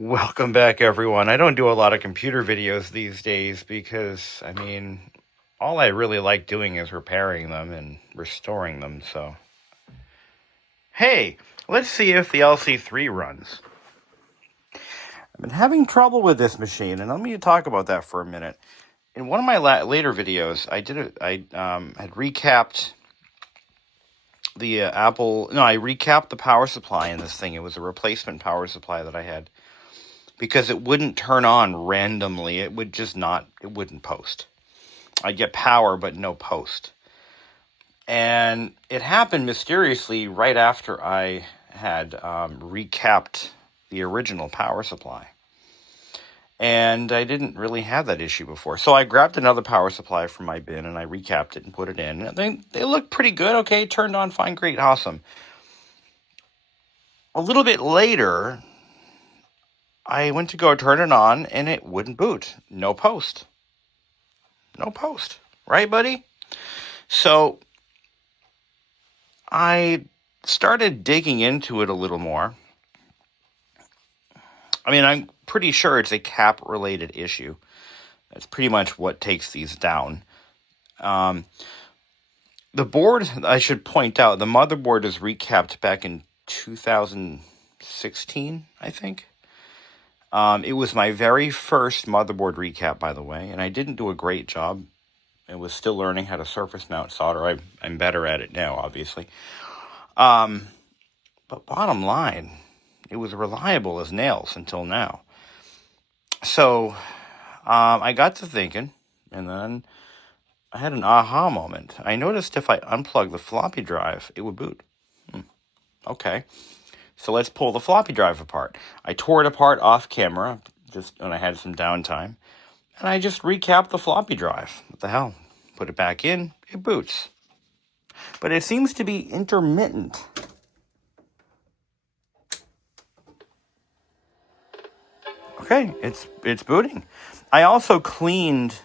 Welcome back, everyone. I don't do a lot of computer videos these days because, all I really like doing is repairing them and restoring them. So, hey, let's see if the LC3 runs. I've been having trouble with this machine, and let me talk about that for a minute. In one of my later videos, I had recapped the I recapped the power supply in this thing. It was a replacement power supply that I had, because it wouldn't turn on randomly. It wouldn't post. I'd get power, but no post. And it happened mysteriously right after I had recapped the original power supply. And I didn't really have that issue before. So I grabbed another power supply from my bin and I recapped it and put it in. And they looked pretty good. Okay, turned on fine, great, awesome. A little bit later, I went to go turn it on and it wouldn't boot. No post. No post. Right, buddy? So I started digging into it a little more. I'm pretty sure it's a cap-related issue. That's pretty much what takes these down. The board, I should point out, the motherboard is recapped back in 2016, I think. It was my very first motherboard recap, by the way, and I didn't do a great job. I was still learning how to surface mount solder. I'm better at it now, obviously. But bottom line, it was reliable as nails until now. So I got to thinking, and then I had an aha moment. I noticed if I unplug the floppy drive, it would boot. Okay. So let's pull the floppy drive apart. I tore it apart off camera, just when I had some downtime. And I just recapped the floppy drive. What the hell? Put it back in, it boots. But it seems to be intermittent. Okay, it's booting. I also cleaned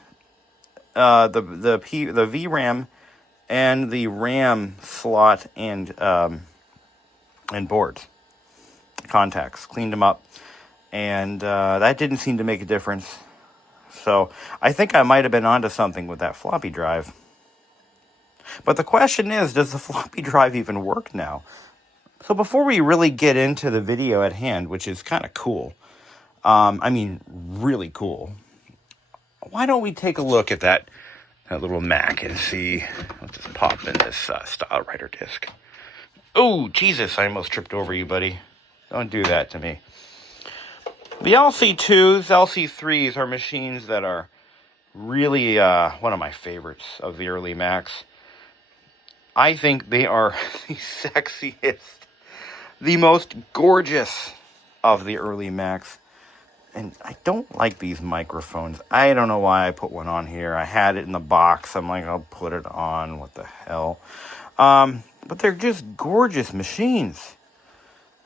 the VRAM and the RAM slot and boards, contacts. Cleaned them up, and that didn't seem to make a difference. So I think I might have been onto something with that floppy drive. But the question is, does the floppy drive even work now? So before we really get into the video at hand, which is kind of cool, really cool, why don't we take a look at that little Mac and see. Let's just pop in this style writer disk. Oh, Jesus, I almost tripped over you, buddy. Don't do that to me. The LC2s, LC3s are machines that are really one of my favorites of the early Macs. I think they are the sexiest, the most gorgeous of the early Macs. And I don't like these microphones. I don't know why I put one on here. I had it in the box. I'm like, I'll put it on. What the hell? But they're just gorgeous machines.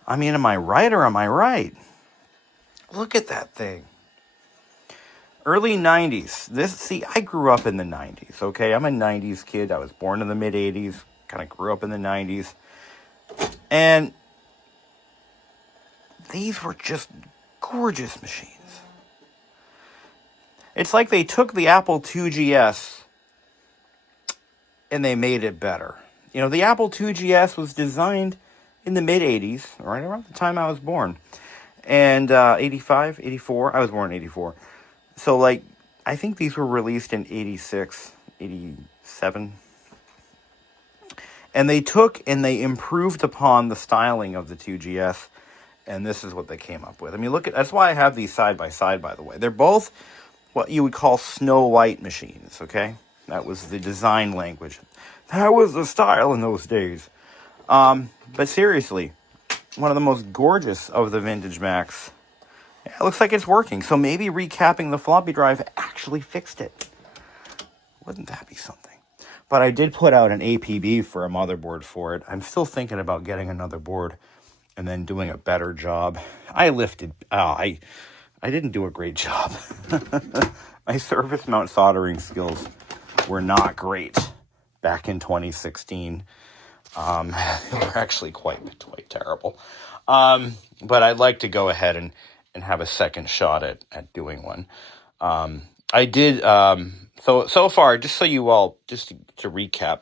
Am I right or am I right? Look at that thing. Early 90s. I grew up in the 90s, okay? I'm a 90s kid. I was born in the mid-80s. Kind of grew up in the 90s. And these were just gorgeous machines. It's like they took the Apple IIgs and they made it better. The Apple IIgs was designed in the mid-80s, right around the time I was born. And 85, 84, I was born in 84. So, I think these were released in 86, 87. And they took and they improved upon the styling of the 2GS. And this is what they came up with. That's why I have these side by side, by the way. They're both what you would call Snow White machines, okay? That was the design language. That was the style in those days. But seriously, one of the most gorgeous of the vintage Macs. Yeah, it looks like it's working. So maybe recapping the floppy drive actually fixed it. Wouldn't that be something? But I did put out an APB for a motherboard for it. I'm still thinking about getting another board and then doing a better job. I didn't do a great job. My surface mount soldering skills were not great back in 2016. They were actually quite terrible. But I'd like to go ahead and and have a second shot at doing one. I did, so far, just so you all, just to recap,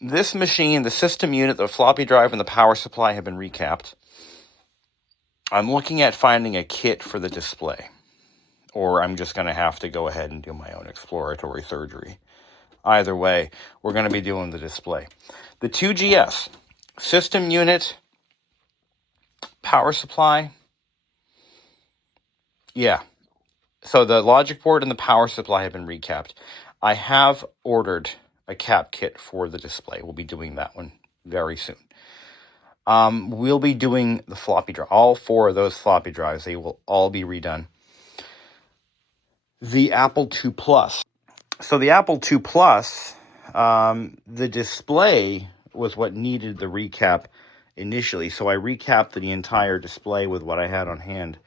this machine, the system unit, the floppy drive, and the power supply have been recapped. I'm looking at finding a kit for the display, or I'm just going to have to go ahead and do my own exploratory surgery. Either way, we're going to be doing the display. The 2GS, system unit, power supply, yeah. So the logic board and the power supply have been recapped. I have ordered a cap kit for the display. We'll be doing that one very soon. We'll be doing the floppy drive. All 4 of those floppy drives, they will all be redone. The Apple II Plus. So the Apple II Plus, the display was what needed the recap initially. So I recapped the entire display with what I had on hand.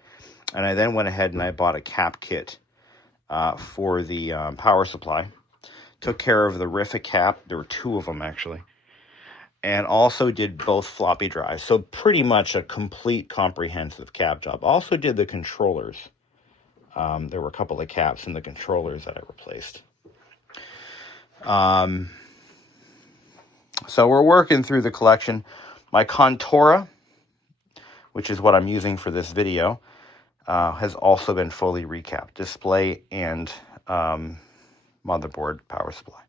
And I then went ahead and I bought a cap kit for the power supply. Took care of the Rifa cap. There were 2 of them, actually. And also did both floppy drives. So pretty much a complete comprehensive cap job. Also did the controllers. There were a couple of caps in the controllers that I replaced. So we're working through the collection. My Contora, which is what I'm using for this video, has also been fully recapped. Display and motherboard, power supply.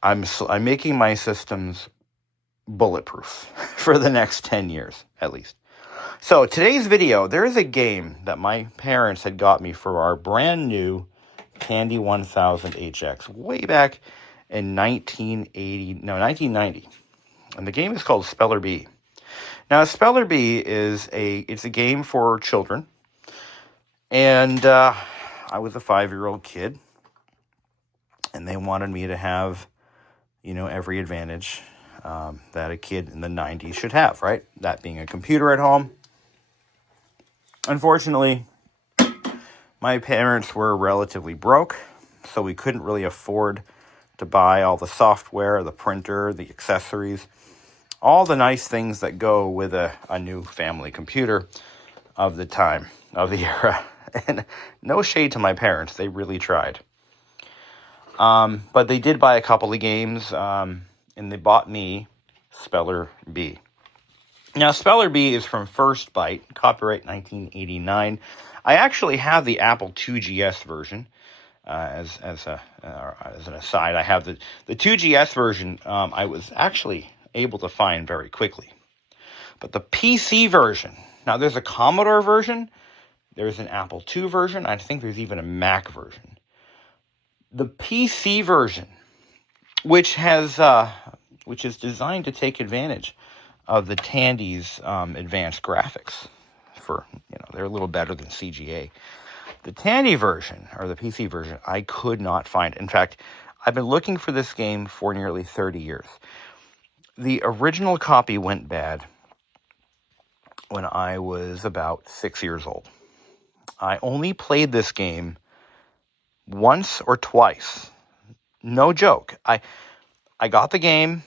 I'm making my systems bulletproof for the next 10 years, at least. So today's video, there is a game that my parents had got me for our brand new Tandy 1000 HX way back in 1990. And the game is called Speller Bee. Now, Speller Bee is it's a game for children. And I was a 5-year-old kid. And they wanted me to have, every advantage that a kid in the 90s should have, right? That being a computer at home. Unfortunately, my parents were relatively broke, so we couldn't really afford to buy all the software, the printer, the accessories, all the nice things that go with a new family computer of the time, of the era. And no shade to my parents, they really tried. But they did buy a couple of games, and they bought me Speller Bee. Now, Speller Bee is from First Byte, copyright 1989. I actually have the Apple IIGS version. As an aside, I have the 2GS version. I was actually able to find very quickly, but the PC version. Now, there's a Commodore version. There's an Apple II version. I think there's even a Mac version. The PC version, which is designed to take advantage of the Tandy's advanced graphics. They're a little better than CGA. The Tandy version, or the PC version, I could not find. In fact, I've been looking for this game for nearly 30 years. The original copy went bad when I was about 6 years old. I only played this game once or twice. No joke. I got the game.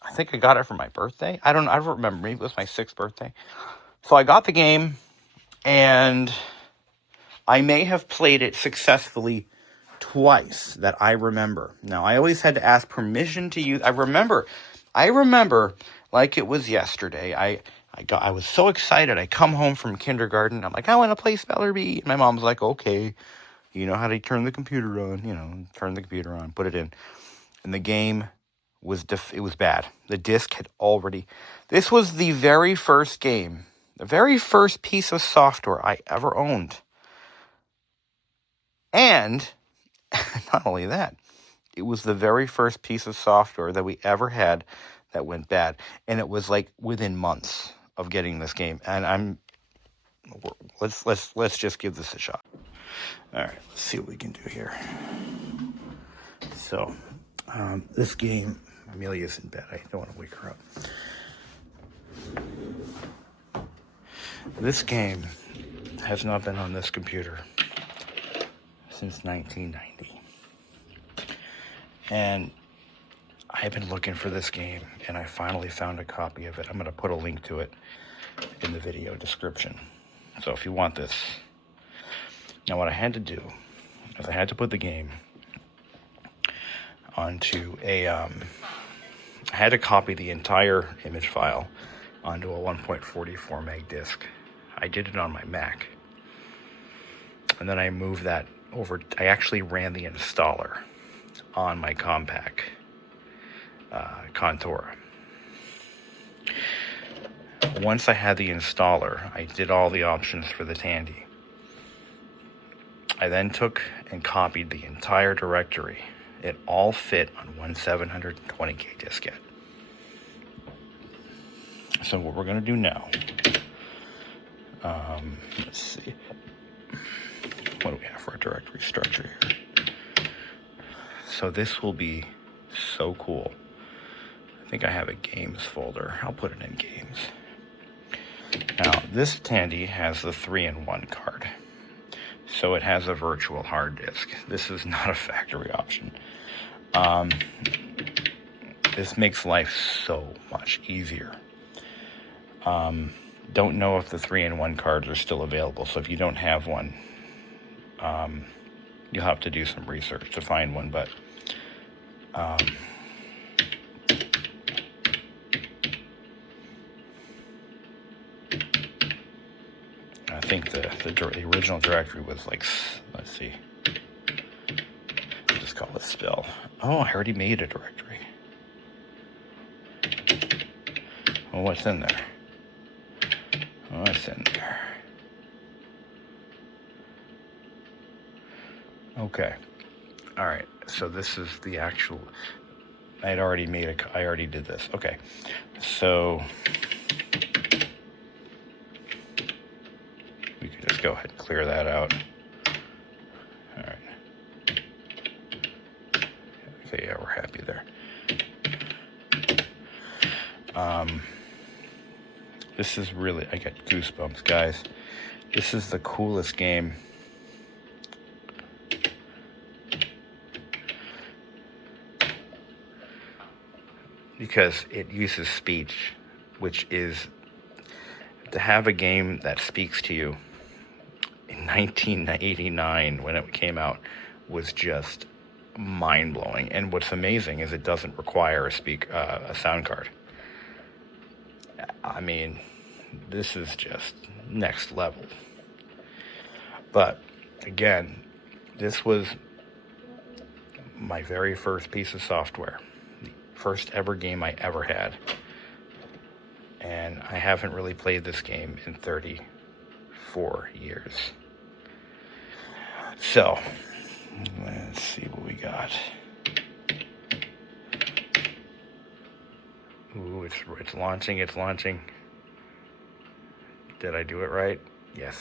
I think I got it for my birthday. I don't remember. Maybe it was my 6th birthday. So I got the game, and I may have played it successfully twice that I remember. Now, I always had to ask permission to use. I remember like it was yesterday. I was so excited. I come home from kindergarten. I'm like, I want to play Speller Bee. And my mom's like, okay, you know how to turn the computer on. Turn the computer on, put it in. And the game was bad. The disc had already. This was the very first game, the very first piece of software I ever owned. And not only that, it was the very first piece of software that we ever had that went bad. And it was like within months of getting this game. And let's just give this a shot. All right, let's see what we can do here. So, this game, Amelia's in bed. I don't want to wake her up. This game has not been on this computer since 1990. And I've been looking for this game, and I finally found a copy of it. I'm going to put a link to it in the video description. So if you want this. Now what I had to do is I had to put the game onto I had to copy the entire image file onto a 1.44 meg disk. I did it on my Mac. And then I moved that over. I actually ran the installer on my Compaq Contora. Once I had the installer, I did all the options for the Tandy. I then took and copied the entire directory. It all fit on one 720K diskette. So what we're going to do now, let's see, what do we have for a directory structure here? So this will be so cool. I think I have a games folder. I'll put it in games. Now, this Tandy has the 3-in-1 card. So it has a virtual hard disk. This is not a factory option. This makes life so much easier. Don't know if the 3-in-1 cards are still available. So if you don't have one, you'll have to do some research to find one. But I think the original directory was like, let's see, I'll just call it spill. Oh, I already made a directory. Well, what's in there? What's in there? Okay. All right. So this is the actual. I already did this. Okay. So we could just go ahead and clear that out. All right. Okay. Yeah, we're happy there. This is really, I got goosebumps, guys. This is the coolest game. Because it uses speech, which is, to have a game that speaks to you in 1989 when it came out was just mind-blowing. And what's amazing is it doesn't require a sound card. I mean, this is just next level. But again, this was my very first piece of software. The first ever game I ever had. And I haven't really played this game in 34 years. So, let's see what we got. Ooh, it's launching, it's launching. Did I do it right? Yes.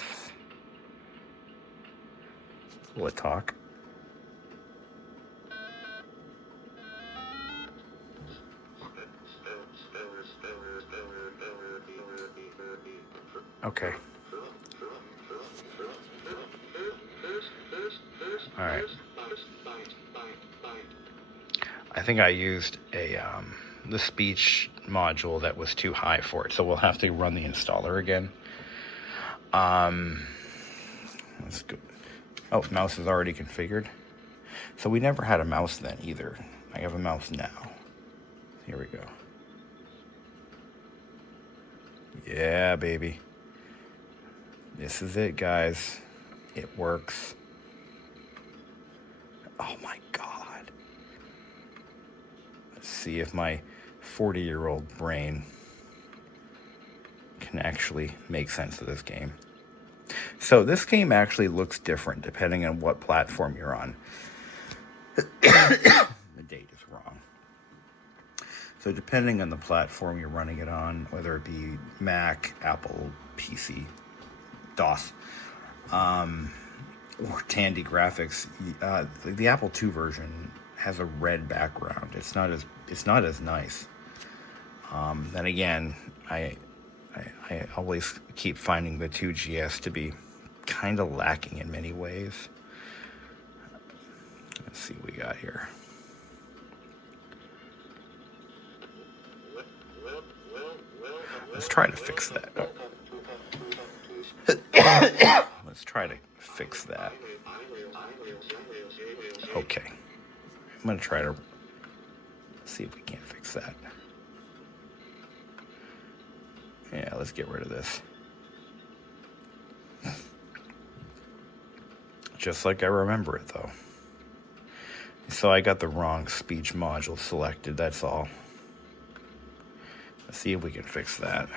Will it talk? Okay. All right. I think I used the speech module that was too high for it, so we'll have to run the installer again. Let's go. Oh, mouse is already configured. So we never had a mouse then either. I have a mouse now. Here we go. Yeah, baby. This is it, guys. It works. Oh my God. Let's see if my 40-year-old brain can actually make sense of this game. So this game actually looks different depending on what platform you're on. The date is wrong. So depending on the platform you're running it on, whether it be Mac, Apple, PC, DOS, or Tandy graphics, the Apple II version has a red background. It's not as nice. Then again, I always keep finding the 2GS to be kind of lacking in many ways. Let's see what we got here. Let's try to fix that. Let's try to fix that. Okay. I'm going to try to see if we can't fix that. Yeah, let's get rid of this. Just like I remember it, though. So I got the wrong speech module selected, that's all. Let's see if we can fix that.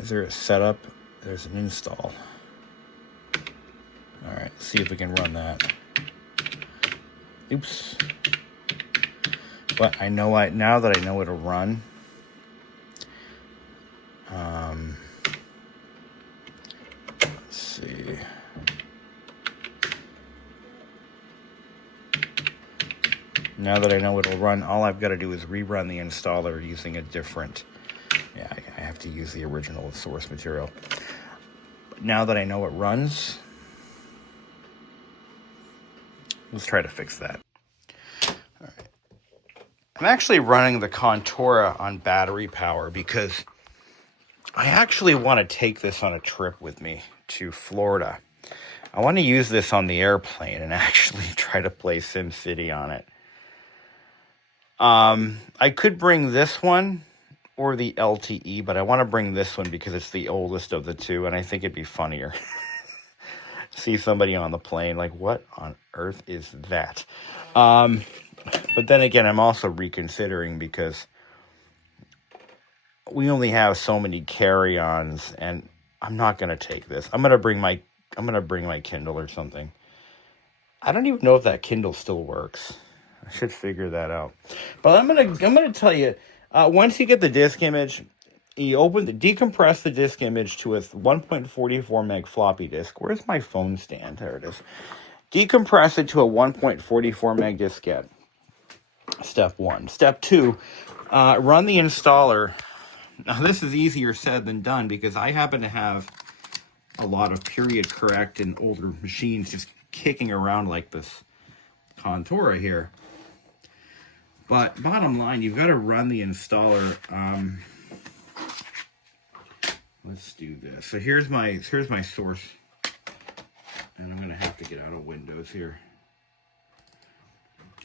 Is there a setup? There's an install. All right, see if we can run that. Oops. But I know now that I know it'll run. Let's see. Now that I know it'll run, all I've got to do is rerun the installer using a different. Yeah, I have to use the original source material. But now that I know it runs, let's try to fix that. All right. I'm actually running the Contora on battery power because I actually want to take this on a trip with me to Florida. I want to use this on the airplane and actually try to play SimCity on it. I could bring this one or the LTE, but I want to bring this one because it's the oldest of the two, and I think it'd be funnier. See somebody on the plane, like, what on earth is that? But then again, I'm also reconsidering because we only have so many carry-ons, and I'm not going to take this. I'm going to bring my Kindle or something. I don't even know if that Kindle still works. I should figure that out. But I'm gonna tell you, once you get the disk image, you decompress the disk image to a 1.44 meg floppy disk. Where's my phone stand? There it is. Decompress it to a 1.44 meg diskette. Step 1. Step 2, run the installer. Now this is easier said than done because I happen to have a lot of period correct and older machines just kicking around like this Contora here. But bottom line, you've got to run the installer. Let's do this. So here's my source, and I'm going to have to get out of Windows here.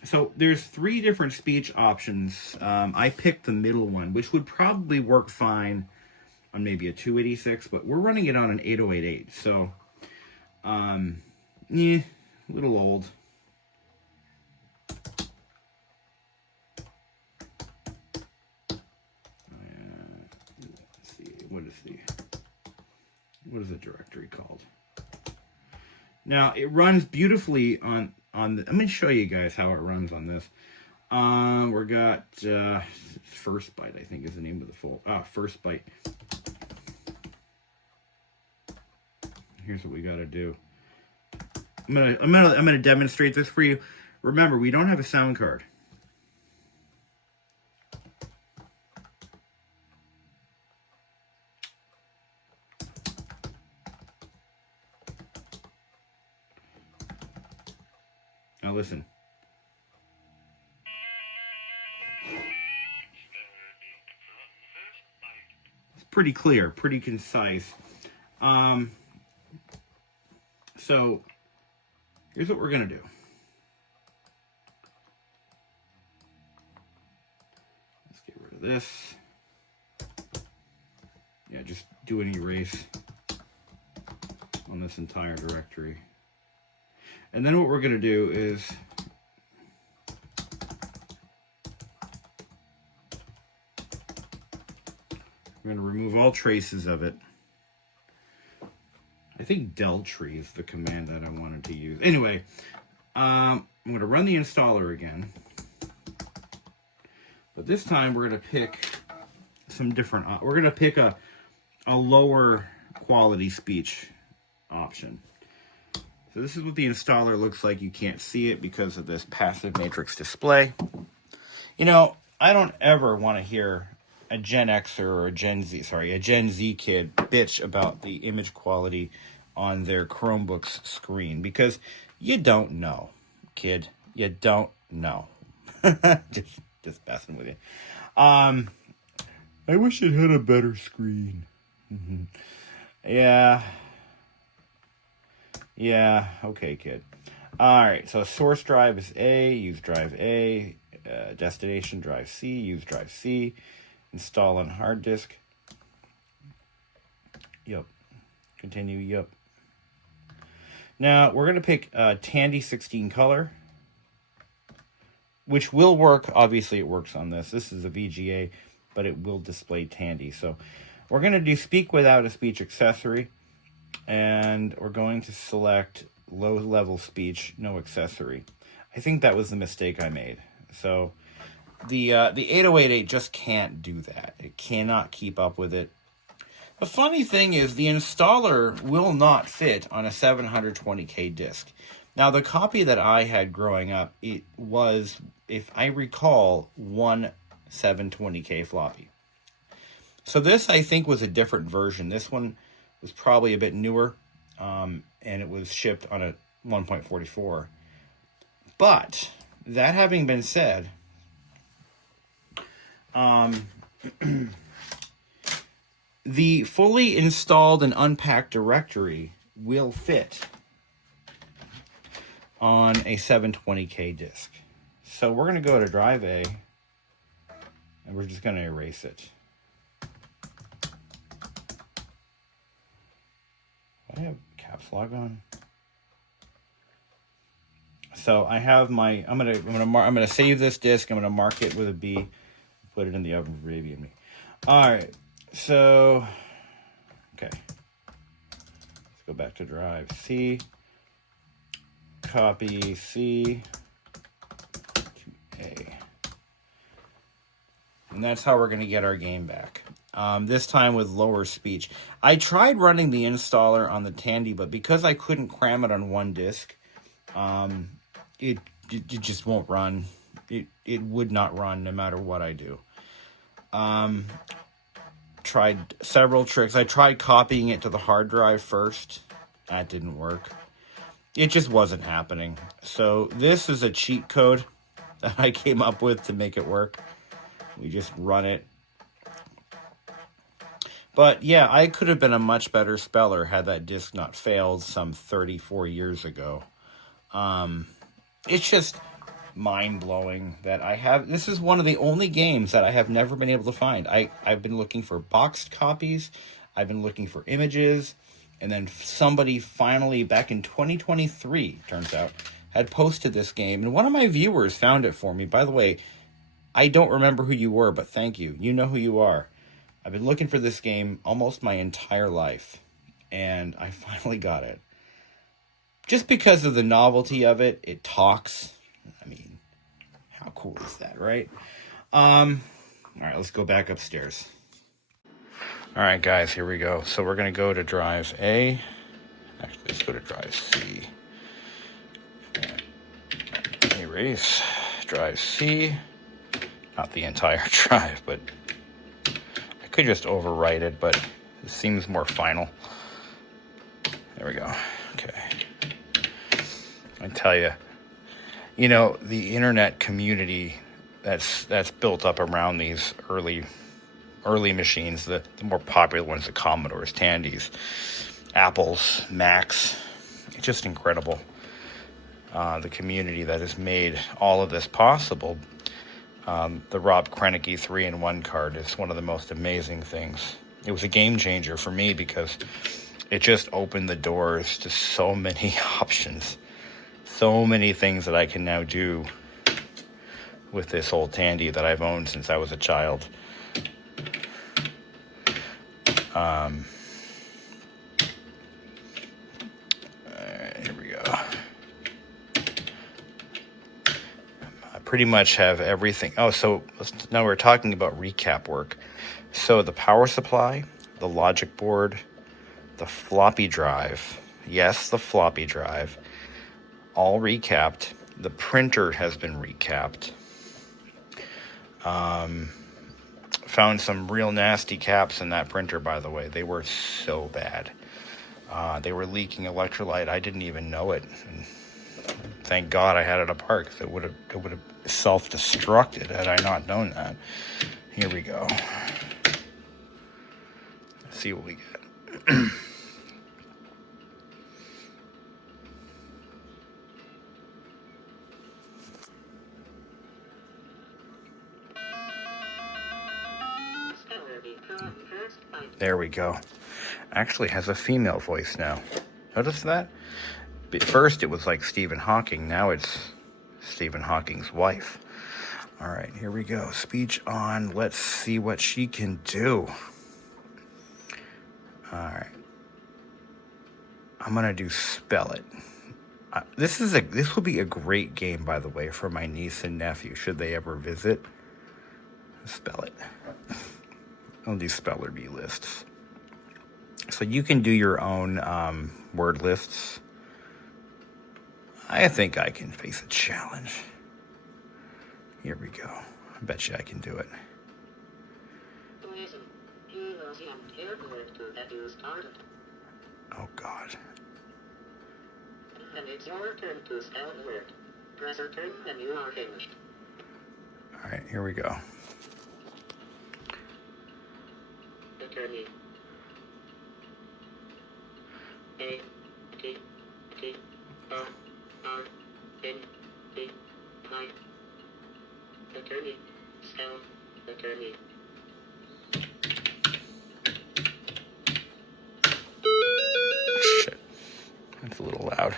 So there's 3 different speech options. I picked the middle one, which would probably work fine on maybe a 286, but we're running it on an 8088. So, a little old. What is the directory called? Now it runs beautifully on the. Let me show you guys how it runs on this. We got First Byte, I think is the name of the full. First Byte. Here's what we got to do. I'm gonna demonstrate this for you. Remember, we don't have a sound card. Now listen. It's pretty clear, pretty concise. So here's what we're gonna do. Let's get rid of this. Yeah, just do an erase on this entire directory. And then what we're going to do is we're going to remove all traces of it. I think del tree is the command that I wanted to use. Anyway, I'm going to run the installer again. But this time we're going to pick some different, we're going to pick a lower quality speech option. So this is what the installer looks like. You can't see it because of this passive matrix display. You know, I don't ever want to hear a Gen Xer or a Gen Z kid bitch about the image quality on their Chromebook's screen because you don't know, kid. You don't know. just messing with you. I wish it had a better screen. Yeah. Yeah. Okay, kid. All right. So source drive is A. Use drive A. Destination drive C. Use drive C. Install on hard disk. Yep. Continue. Yep. Now we're gonna pick Tandy 16 color, which will work. Obviously, it works on this. This is a VGA, but it will display Tandy. So we're gonna do speak without a speech accessory, and we're going to select low level speech, no accessory. I think that was the mistake I made. So the 8088 just can't do that. It cannot keep up with it. The funny thing is the installer will not fit on a 720K disc. Now, the copy that I had growing up, it was, if I recall, one 720K floppy. So this, I think, was a different version. This one was probably a bit newer, and it was shipped on a 1.44. But, that having been said, the fully installed and unpacked directory will fit on a 720K disc. So we're going to go to drive A, and we're just going to erase it. Do I have caps lock on? So I have my. I'm gonna save this disk. I'm gonna mark it with a B. Put it in the oven for baby and me. All right. So, okay. Let's go back to drive C. Copy C to A. And that's how we're going to get our game back. This time with lower speech. I tried running the installer on the Tandy, but because I couldn't cram it on one disk, it just won't run. It would not run no matter what I do. Tried several tricks. I tried copying it to the hard drive first. That didn't work. It just wasn't happening. So this is a cheat code that I came up with to make it work. We just run it. But yeah, I could have been a much better speller had that disc not failed some 34 years ago. It's just mind-blowing that I have. This is one of the only games that I have never been able to find. I've been looking for boxed copies. I've been looking for images. And then somebody finally, back in 2023, turns out, had posted this game. And one of my viewers found it for me. By the way, I don't remember who you were, but thank you. You know who you are. I've been looking for this game almost my entire life. And I finally got it. Just because of the novelty of it, it talks. I mean, how cool is that, right? All right, let's go back upstairs. All right, guys, here we go. So we're going to go to drive A. Actually, let's go to drive C. Erase drive C. Not the entire drive, but I could just overwrite it, but it seems more final. There we go. Okay. I tell you, the internet community that's built up around these early machines, the more popular ones, the Commodores, Tandys, Apples, Macs, it's just incredible. The community that has made all of this possible. The Rob Krenneke 3-in-1 card is one of the most amazing things. It was a game changer for me because it just opened the doors to so many options. So many things that I can now do with this old Tandy that I've owned since I was a child. Here we go. I pretty much have everything. Oh, so now we're talking about recap work. So the power supply, the logic board, the floppy drive. Yes, the floppy drive. All recapped. The printer has been recapped. Found some real nasty caps in that printer, by the way. They were so bad. They were leaking electrolyte. I didn't even know it. And thank God I had it apart, because it would have self-destructed had I not known that. Here we go. see what we get. There we go. Actually has a female voice now. Notice that? At first it was like Stephen Hawking. Now it's Stephen Hawking's wife. All right, here we go. Speech on. Let's see what she can do. All right. I'm gonna do spell it. This will be a great game, by the way, for my niece and nephew should they ever visit. Spell it. I'll do speller bee lists. So you can do your own word lists. I think I can face a challenge. Here we go. I bet you I can do it. Oh, God. And it's your turn to spell the word. Press return and you are finished. All right, here we go. Attorney. A T T O R N E I. Attorney. Spell attorney. Shit. That's a little loud.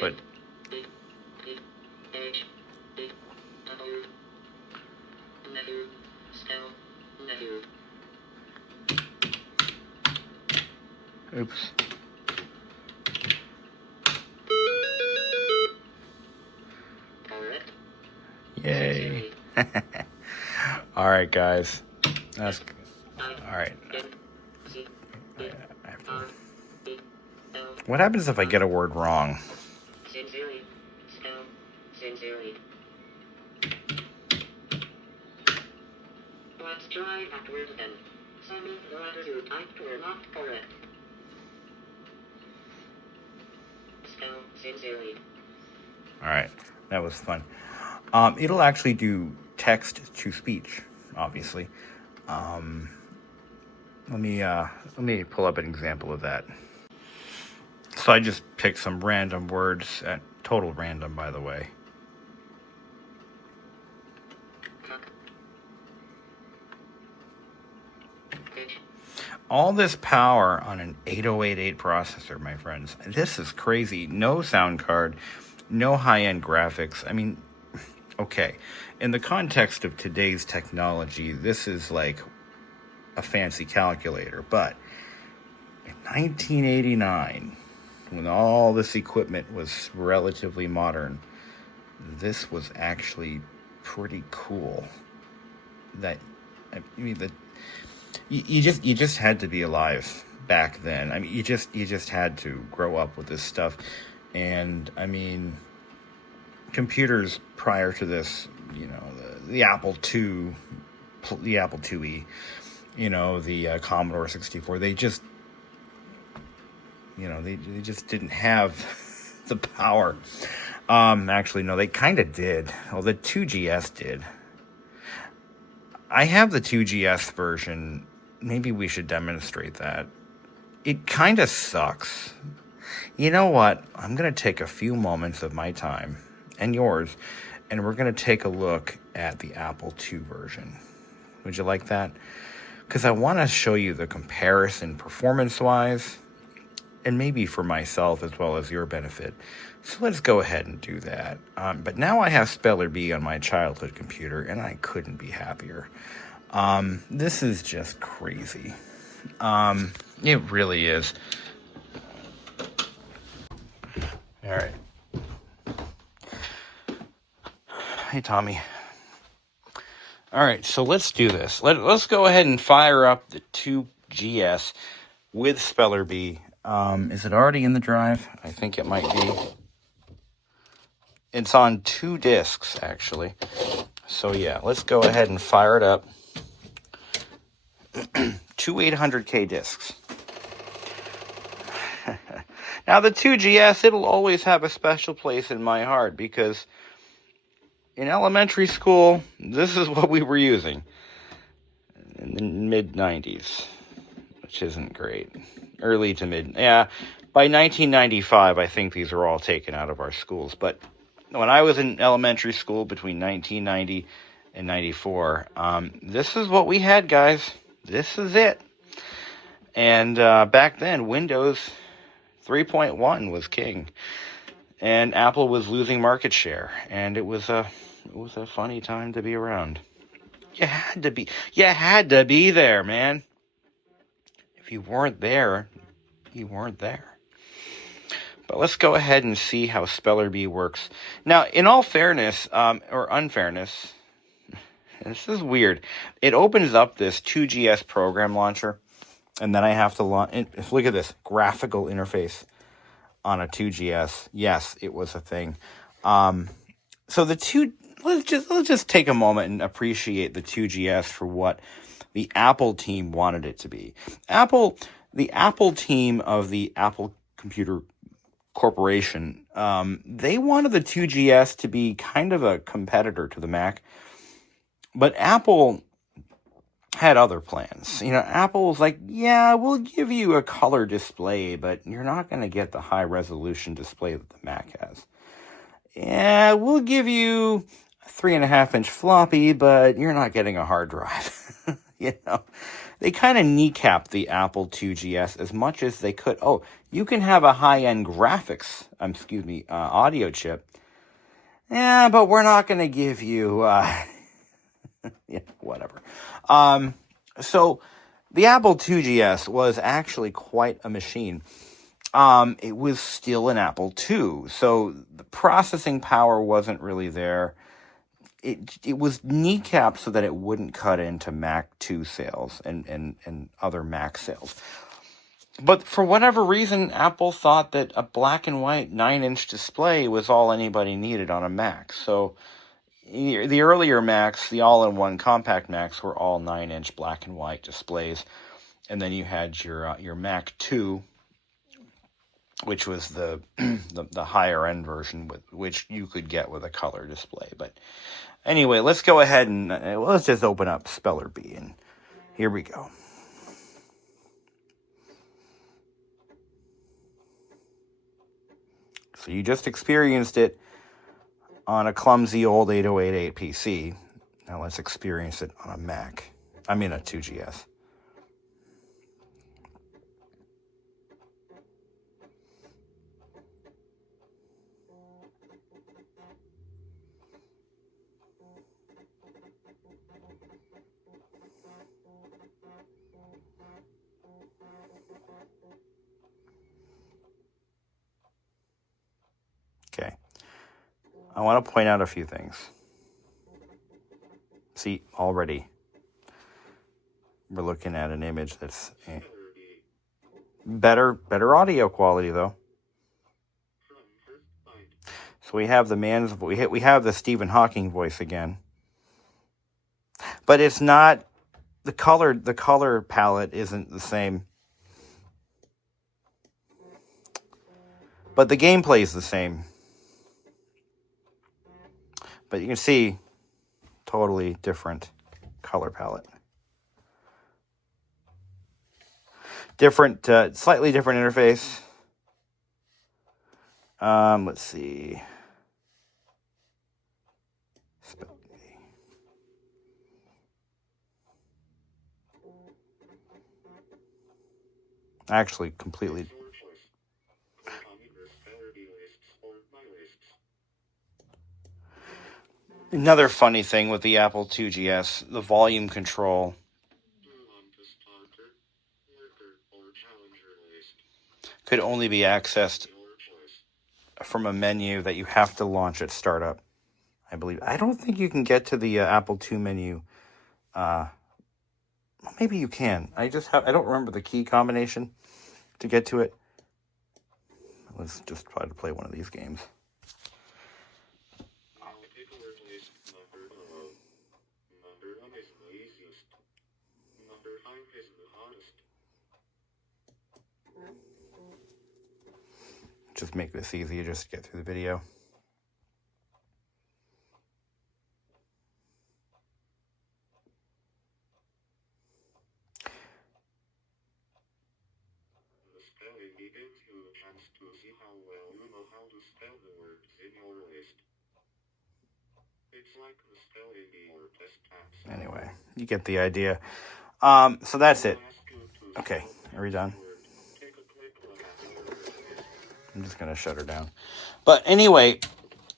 But oops. Yay. All right, guys. That's all right. What happens if I get a word wrong? Sincerely. Spell sincerely. Let's try that word again. Some of the letters you typed were not correct. Spell sincerely. All right, that was fun. It'll actually do text to speech, obviously. Let me pull up an example of that. So I just picked some random words at total random, by the way. All this power on an 8088 processor, my friends. This is crazy. No sound card, no high-end graphics. I mean, okay. In the context of today's technology, this is like a fancy calculator. But in 1989, when all this equipment was relatively modern, this was actually pretty cool. You just had to be alive back then. I mean, you just had to grow up with this stuff. And I mean, computers prior to this, you know, the Apple II, the Apple IIe, you know, the Commodore 64, they just, you know, they just didn't have the power. Actually, no, they kind of did. Well, the 2GS did. I have the 2GS version. Maybe we should demonstrate that. It kind of sucks. You know what? I'm going to take a few moments of my time, and yours, and we're going to take a look at the Apple II version. Would you like that? Because I want to show you the comparison performance-wise, and maybe for myself as well as your benefit. So let's go ahead and do that. But now I have Speller Bee on my childhood computer, and I couldn't be happier. This is just crazy. It really is. All right. Hey, Tommy. All right, so let's do this. Let's go ahead and fire up the 2GS with Speller Bee. Is it already in the drive? I think it might be. It's on 2 discs, actually. So yeah, let's go ahead and fire it up. 2 800K discs. Now the 2GS, it'll always have a special place in my heart because in elementary school, this is what we were using in the mid-90s, which isn't great. Early to mid, yeah. By 1995, I think these are all taken out of our schools. But when I was in elementary school between 1990 and 94, this is what we had, guys. This is it. And back then, Windows 3.1 was king, and Apple was losing market share, and it was a funny time to be around. You had to be there, man. If you weren't there, you weren't there. But let's go ahead and see how Speller Bee works. Now, in all fairness, or unfairness, this is weird. It opens up this 2GS program launcher, and then I have to launch. Look at this graphical interface on a 2GS. Yes, it was a thing. So let's just take a moment and appreciate the 2GS for what the Apple team wanted it to be. The Apple team of the Apple Computer Corporation, they wanted the 2GS to be kind of a competitor to the Mac, but Apple had other plans. Apple was like, yeah, we'll give you a color display, but you're not going to get the high resolution display that the Mac has. Yeah, we'll give you a 3.5-inch floppy, but you're not getting a hard drive. They kind of kneecapped the Apple 2GS as much as they could. Oh, you can have a high-end graphics, audio chip. Yeah, but we're not going to give you, whatever. So the Apple 2GS was actually quite a machine. It was still an Apple II, so the processing power wasn't really there. It was kneecapped so that it wouldn't cut into Mac 2 sales and other Mac sales. But for whatever reason, Apple thought that a black and white 9-inch display was all anybody needed on a Mac. So the earlier Macs, the all-in-one compact Macs, were all 9-inch black and white displays. And then you had your Mac 2, which was the higher end version, which you could get with a color display. But anyway, let's go ahead and let's just open up Speller Bee, and here we go. So you just experienced it on a clumsy old 8088 PC. Now let's experience it on a Mac. I mean a 2GS. Okay. I want to point out a few things. See, already we're looking at an image that's better audio quality though. So we have we have the Stephen Hawking voice again. But it's not the color palette isn't the same. But the gameplay is the same. But you can see totally different color palette. Slightly different interface. Let's see. Actually, completely. Another funny thing with the Apple 2GS, the volume control could only be accessed from a menu that you have to launch at startup, I believe. I don't think you can get to the Apple II menu. Maybe you can. I don't remember the key combination to get to it. Let's just try to play one of these games. Just make this easy, just get through the video. spelling bee gives you a chance to see how well you know how to spell the words in your list. It's like the spelling bee or test tabs. Anyway, you get the idea. So that's it. Okay, are we done? I'm just going to shut her down. But anyway,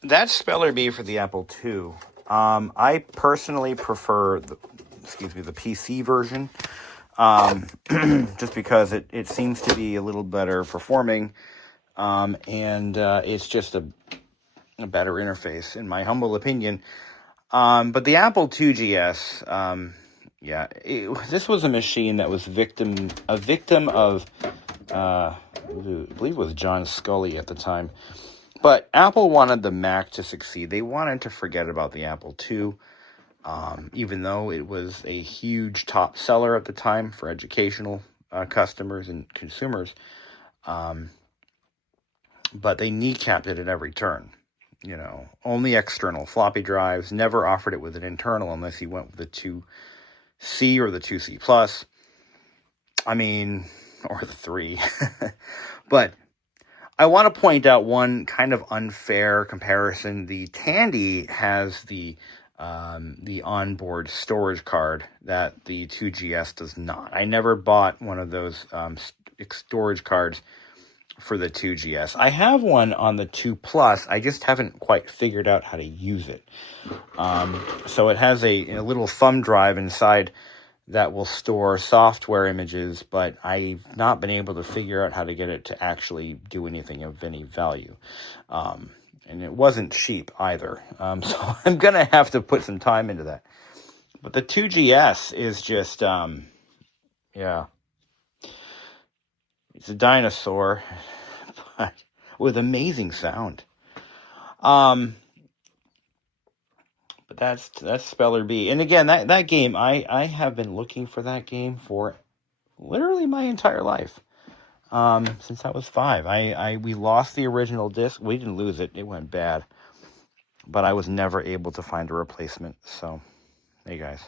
that's Speller Bee for the Apple II. I personally prefer the PC version, just because it seems to be a little better performing, and it's just a better interface, in my humble opinion. But the Apple II GS, this was a machine that was a victim of, I believe it was John Scully at the time. But Apple wanted the Mac to succeed. They wanted to forget about the Apple II, even though it was a huge top seller at the time for educational customers and consumers. But they kneecapped it at every turn. You know, only external floppy drives, never offered it with an internal unless you went with the 2C or the 2C Plus. I mean, or the 3. But I want to point out one kind of unfair comparison. The Tandy has the onboard storage card that the 2GS does not. I never bought one of those storage cards for the 2GS. I have one on the 2 Plus. I just haven't quite figured out how to use it. So it has a little thumb drive inside that will store software images, but I've not been able to figure out how to get it to actually do anything of any value. And it wasn't cheap either. So I'm going to have to put some time into that. But the 2GS is just, it's a dinosaur, but with amazing sound. But that's Speller Bee. And again, that game, I have been looking for that game for literally my entire life. Since I was 5. We lost the original disc. We didn't lose it. It went bad. But I was never able to find a replacement. So, hey guys.